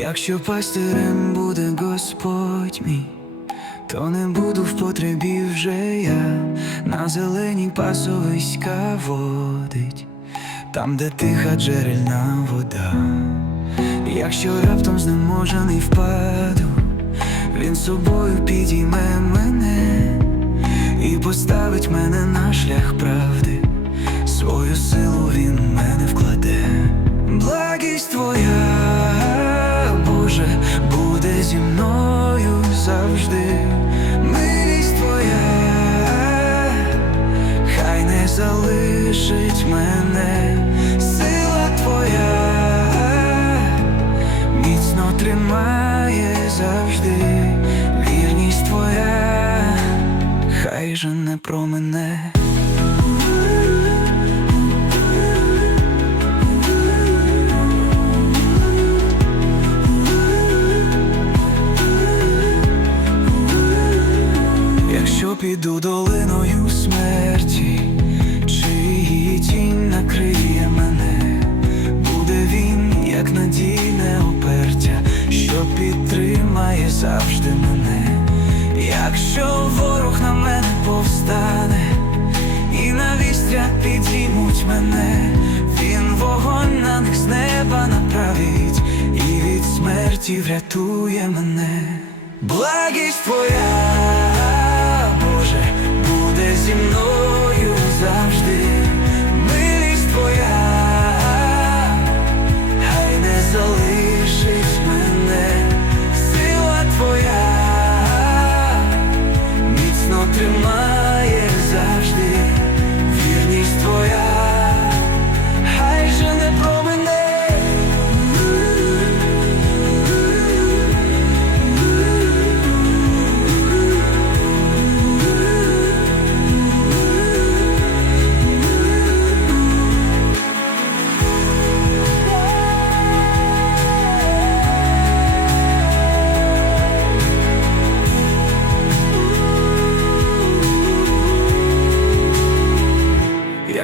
Якщо пастирем буде Господь мій, то не буду в потребі вже я на зеленій пасовиська водить, там, де тиха джерельна вода. Якщо раптом знеможений впаду, він собою підійме мене і поставить мене на шлях правди, свою силу він мене вкладе. Милість твоя, хай не залишить мене, сила твоя міцно тримає завжди, вірність твоя, хай же не про мене. Піду долиною смерті, чи її тінь накриє мене, буде він, як надійне опертя, що підтримає завжди мене. Якщо ворог на мене повстане, і на вістря підіймуть мене, він вогонь на них з неба направить, і від смерті врятує мене. Благість твоя,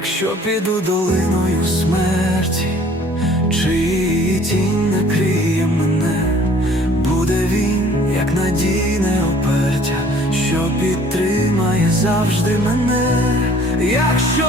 Якщо піду долиною смерті, чиї тінь накриє мене, буде він, як надійне опертя, що підтримає завжди мене, якщо